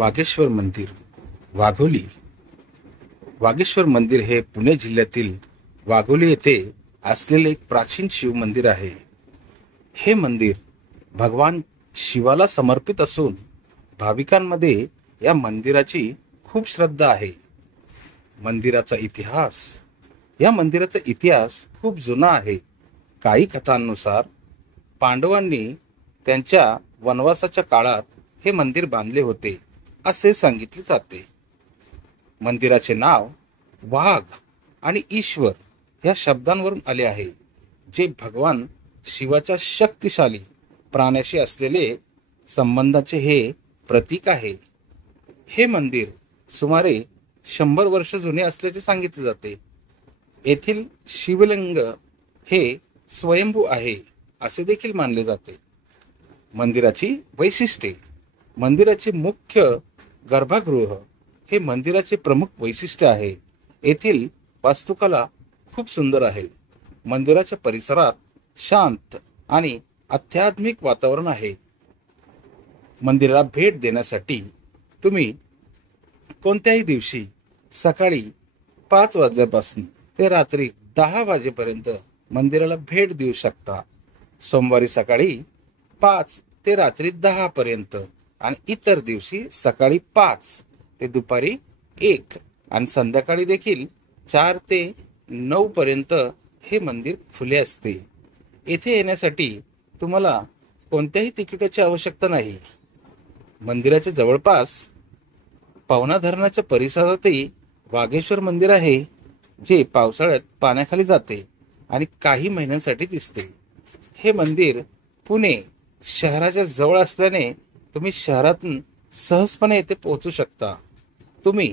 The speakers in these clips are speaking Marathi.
वागेश्वर मंदिर, वाघोली. वागेश्वर मंदिर हे पुणे जिल्ह्यातील वाघोली येथे असलेले एक प्राचीन शिव मंदिर आहे. हे मंदिर भगवान शिवाला समर्पित असून भाविकांमध्ये या मंदिराची खूप श्रद्धा आहे. या मंदिराचा इतिहास खूप जुना आहे. काही कथांनुसार पांडवांनी त्यांच्या वनवासाच्या काळात हे मंदिर बांधले होते असे सांगितले जाते. मंदिराचे नाव वाघ आणि ईश्वर या शब्दांवरून आले आहे, जे भगवान शिवाच्या शक्तिशाली प्राण्याशी असलेले संबंधाचे हे प्रतीक आहे. हे मंदिर सुमारे 100 वर्ष जुने असल्याचे सांगितले जाते. येथील शिवलिंग हे स्वयंभू आहे असे देखील मानले जाते. मंदिराची वैशिष्ट्ये. मंदिराचे मुख्य गर्भगृह हे मंदिराचे प्रमुख वैशिष्ट्य आहे. येथील वास्तुकला खूप सुंदर आहे. मंदिराच्या परिसरात शांत आणि आध्यात्मिक वातावरण आहे. मंदिराला भेट देण्यासाठी तुम्ही कोणत्याही दिवशी सकाळी 5 वाजल्यापासून ते रात्री 10 वाजेपर्यंत मंदिराला भेट देऊ शकता. सोमवारी सकाळी 5 ते रात्री 10 पर्यंत आणि इतर दिवशी सकाळी 5 ते दुपारी 1 आणि संध्याकाळी देखील 4 ते 9 पर्यंत हे मंदिर खुले असते. येथे येण्यासाठी तुम्हाला कोणत्याही तिकिटाची आवश्यकता नाही. मंदिराच्या जवळपास पवना धरणाच्या परिसरातही वाघेश्वर मंदिर आहे, जे पावसाळ्यात पाण्याखाली जाते आणि काही महिन्यांसाठी दिसते. हे मंदिर पुणे शहराच्या जवळ असल्याने तुम्ही शहरातून सहजपणे येथे पोहोचू शकता. तुम्ही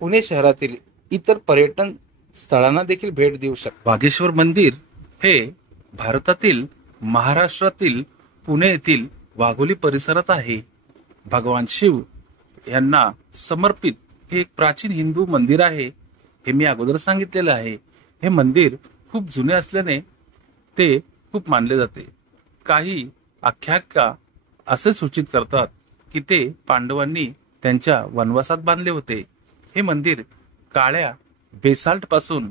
पुणे शहरातील इतर पर्यटन स्थळांना देखील भेट देऊ शकता. वागेश्वर मंदिर हे भारतातील महाराष्ट्रातील पुणे येथील वाघोली परिसरात आहे. भगवान शिव यांना समर्पित हे एक प्राचीन हिंदू मंदिर आहे. हे मी अगोदर सांगितलेलं आहे. हे मंदिर खूप जुने असल्याने ते खूप मानले जाते. काही आख्यायिका असे सूचित करतात की ते पांडवांनी त्यांच्या वनवासात बांधले होते. हे मंदिर काळ्या बेसाल्ट पासून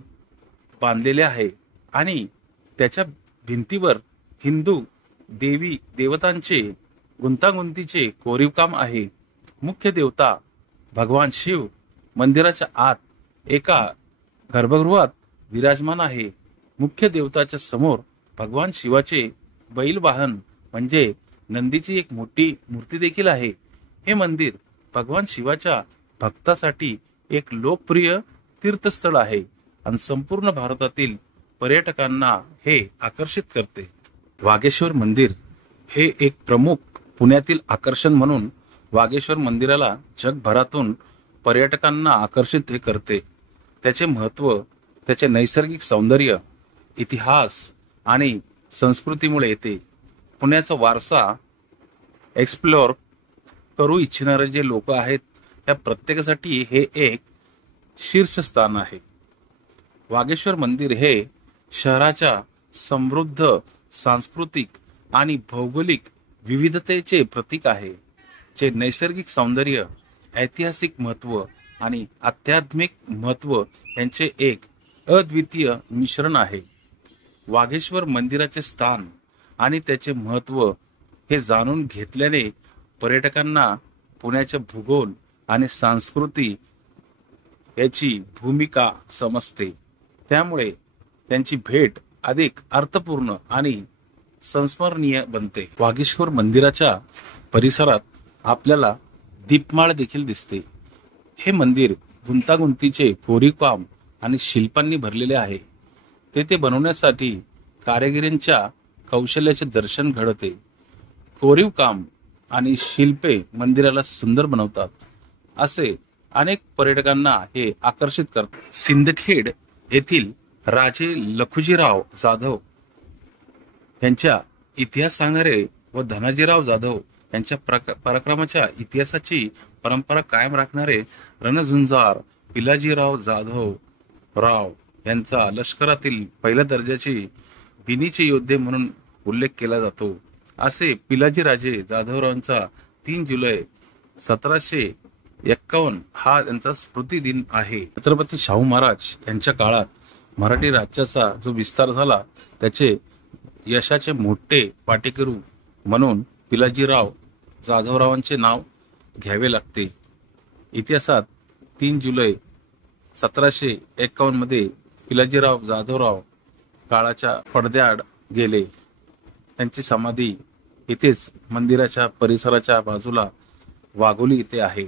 बांधलेले आहे आणि त्याच्या भिंतीवर हिंदू देवी देवतांचे गुंतागुंतीचे कोरीवकाम आहे. मुख्य देवता भगवान शिव मंदिराच्या आत एका गर्भगृहात विराजमान आहे. मुख्य देवताच्या समोर भगवान शिवाचे बैल वाहन म्हणजे नंदीची एक मोठी मूर्ती देखील आहे. हे मंदिर भगवान शिवाच्या भक्तासाठी एक लोकप्रिय तीर्थस्थळ आहे आणि संपूर्ण भारतातील पर्यटकांना हे आकर्षित करते. वागेश्वर मंदिर हे एक प्रमुख पुण्यातील आकर्षण म्हणून वागेश्वर मंदिराला जगभरातून पर्यटकांना आकर्षित हे करते. त्याचे महत्त्व त्याचे नैसर्गिक सौंदर्य, इतिहास आणि संस्कृतीमुळे येते. पुण्याचा वारसा एक्सप्लोअर करू इच्छिणारे जे लोक आहेत त्या प्रत्येकासाठी हे एक शीर्षस्थान आहे. वागेश्वर मंदिर हे शहराच्या समृद्ध सांस्कृतिक आणि भौगोलिक विविधतेचे प्रतीक आहे, जे नैसर्गिक सौंदर्य, ऐतिहासिक महत्त्व आणि आध्यात्मिक महत्त्व यांचे एक अद्वितीय मिश्रण आहे. वागेश्वर मंदिराचे स्थान आणि त्याचे महत्त्व हे जाणून घेतल्याने पर्यटकांना पुण्याच्या भूगोल आणि संस्कृती याची भूमिका समजते. त्यामुळे त्यांची भेट अधिक अर्थपूर्ण आणि संस्मरणीय बनते. वागेश्वर मंदिराच्या परिसरात आपल्याला दीपमाळ देखील दिसते. हे मंदिर गुंतागुंतीचे कोरीवकाम आणि शिल्पांनी भरलेले आहे. ते बनवण्यासाठी कारागिरांच्या कौशल्याचे दर्शन घडते. कोरीवकाम आणि शिल्पे मंदिराला सुंदर बनवतात. असे अनेक पर्यटकांना हे आकर्षित करतात. सिंदखेड येथील राजे लखुजीराव जाधव यांच्या इतिहास सांगणारे व धनाजीराव जाधव यांच्या पराक्रमाच्या इतिहासाची परंपरा कायम राखणारे रणझुंजार पिलाजीराव जाधव राव यांचा लष्करातील पहिल्या दर्जाचे बिनीचे योद्धे म्हणून उल्लेख केला जातो. असे पिलाजीराजे जाधवरावांचा 3 जुलै 51 हा त्यांचा स्मृती दिन आहे. छत्रपती शाहू महाराज यांच्या काळात मराठी राज्याचा जो विस्तार झाला त्याचे यशाचे मोठे पाटेकरू म्हणून पिलाजीराव जाधवरावांचे नाव घ्यावे लागते. इतिहासात 3 जुलै 1751 मध्ये पिलाजीराव जाधवराव काळाच्या पडद्याआड गेले. त्यांची समाधी इथेच मंदिराच्या परिसराच्या बाजूला वाघोली इथे आहे.